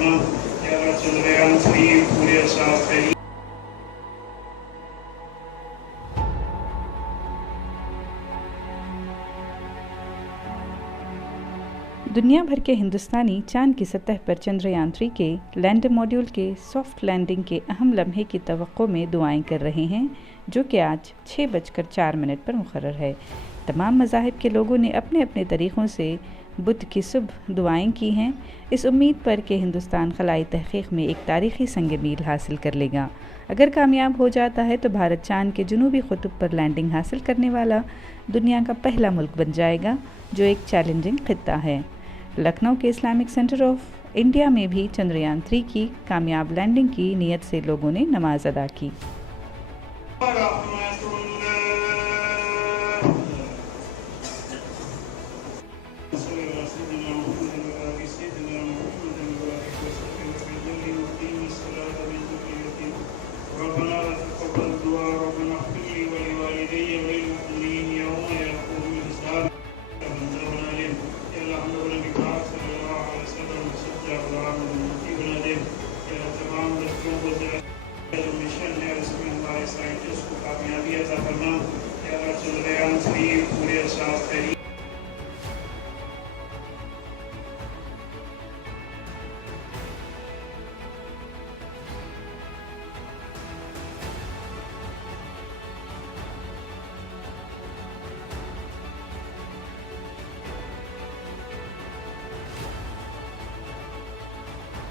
फरमा, या अल्लाह चंद्रयान 3 पूरे साफ फैली। दुनिया भर के हिंदुस्तानी चांद की सतह पर चंद्रयान 3 के लैंडर मॉड्यूल के सॉफ्ट लैंडिंग के अहम लम्हे की तवक्को में दुआएं कर रहे हैं, जो कि आज 6:04 पर मुकर्रर है। तमाम मज़ाहिब के लोगों ने अपने अपने तरीक़ों से बुध की सुबह दुआएं की हैं, इस उम्मीद पर कि हिंदुस्तान खलाई तहक़ीक़ में एक तारीख़ी संग मील हासिल कर लेगा। अगर कामयाब हो जाता है तो भारत चांद के जनूबी क़ुतुब पर लैंडिंग हासिल करने वाला दुनिया का पहला मुल्क बन जाएगा, जो एक चैलेंजिंग ख़ित्ता है। लखनऊ के इस्लामिक सेंटर ऑफ इंडिया में भी चंद्रयान 3 की कामयाब लैंडिंग की नीयत से लोगों ने नमाज अदा की। साइंटिस्ट को कामयाबी अता फरमा, या अल्लाह चंद्रयान 3 पूरे साफ फैली।